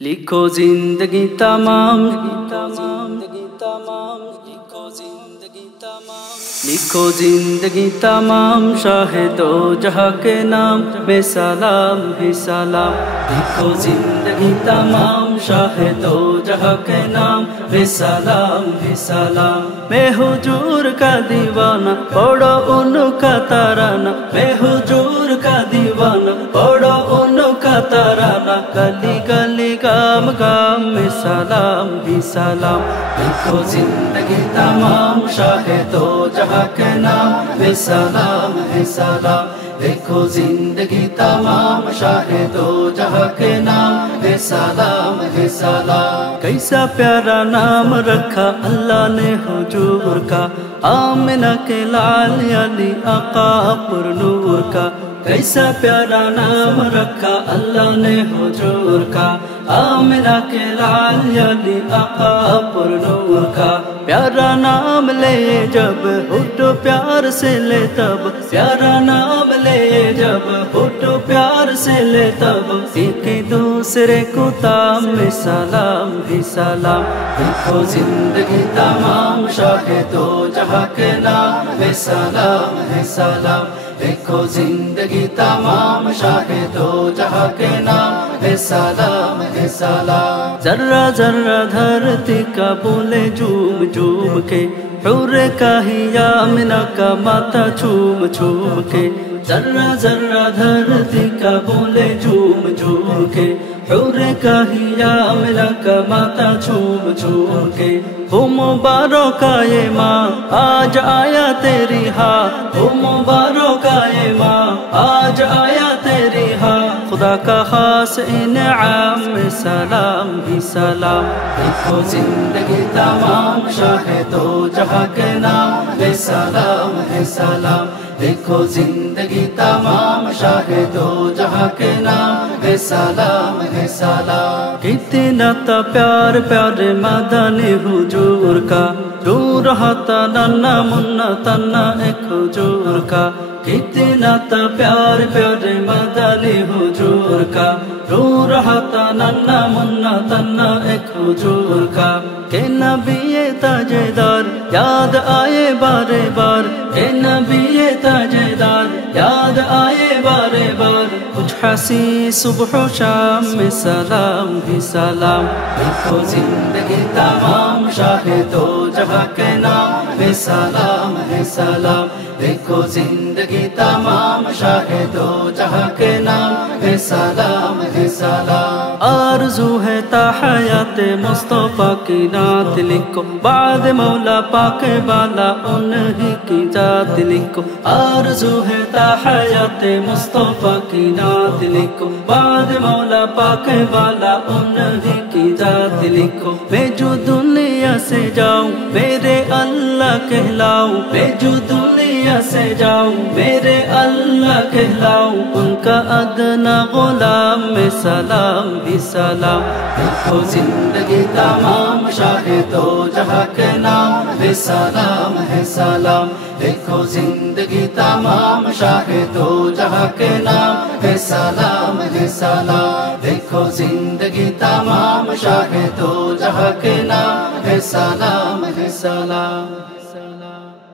लिखो जिंदगी तमाम, लिखो जिंदगी तमाम शाहे दो जहां के नाम में सलाम ही सलाम। लिखो जिंदगी तमाम शाहे दो जहां के नाम में सलाम ही सलाम। मैं हुजूर का दीवाना पढ़ो उनका तराना, मैं हुजूर का दीवाना पढ़ो उनका तराना। गली गली गाम गाम में सलाम ही सलाम। लिखो जिंदगी तमाम शाहे दो जहां के नाम में सलाम है सलाम। देखो जिंदगी तमाम शाहे दो जहां के नाम है सलाम है सलाम। कैसा प्यारा नाम रखा अल्लाह ने हुजूर का, आमिना के लाल अली आका पर नूर का। कैसा प्यारा नाम रखा अल्लाह ने हुजूर का, आमिना के लाल अली आका पर नूर का। प्यारा नाम ले जब हुटो प्यार से ले तब, प्यारा नाम ले जब हुटो प्यार से ले तब। एक दूसरे को ताम में सलाम ही सलाम। देखो जिंदगी तमाम शाहे दो जहां के नाम में सलाम है सलाम। देखो जिंदगी तमाम शाहे दो जहां के नाम है सलाम है सलाम। जर्रा जर्रा धरती का बोले झूम झूम के, हुर का ही आमिना का माथा झूम झूम के। जर्रा जर्रा धरती का बोले झूम झूम के, हुर का ही आमिना का माथा झूम झूम के। हो मुबारक का ये माँ आज आया तेरी हाँ, हो मुबारक का ये माँ आज आया तेरी हाँ। खुदा का खास इनाम में सलाम ही सलाम। देखो जिंदगी तमाम शाहे दो जहां के नाम में सलाम है सलाम। देखो जिंदगी तमाम शाहे दो जहां के नाम है सलाम है सलाम। कितना था प्यार प्यारे मदनी हुजूर का, रो रहा था नन्ना मुन्ना तन्ना एक हुजूर का। कितना था प्यार प्यारे मदनी हुजूर का, रो रहा था नन्ना मुन्ना तन्ना एक हुजूर का। के नबी ताजेदार याद आए बारे बार, के नबी ताजेदार याद आए बारे बार। कुछ हंसी सुबह शाम में सलाम ही सलाम। देखो जिंदगी तमाम शाहे दो जहां के नाम में सलाम है सलाम। देखो जिंदगी तमाम शाहे दो जहां के नाम है सलाम है सलाम। आरज़ू है ता हयात मुस्तफा की नात लिखो, बाद मौला पाक बाला उन्हीं की जात लिखो। आरज़ू है ता हयात मुस्तफा की नात लिखो, बाद मौला पाक बाला उन्हीं की जात लिखो। मैं जो दुनिया से जाऊं मेरे अल्लाह कहलाऊं, मैं जो दुनिया से जाऊं मेरे अल्लाह कहलाऊं। उनका अदना गुलाम में सलाम ही सलाम। देखो जिंदगी तमाम शाहे दो जहां के नाम में सलाम है सलाम। देखो जिंदगी तमाम शाहे दो जहां के नाम है सलाम है सलाम। देखो जिंदगी तमाम शाहे दो जहां के नाम है सलाम है सलाम।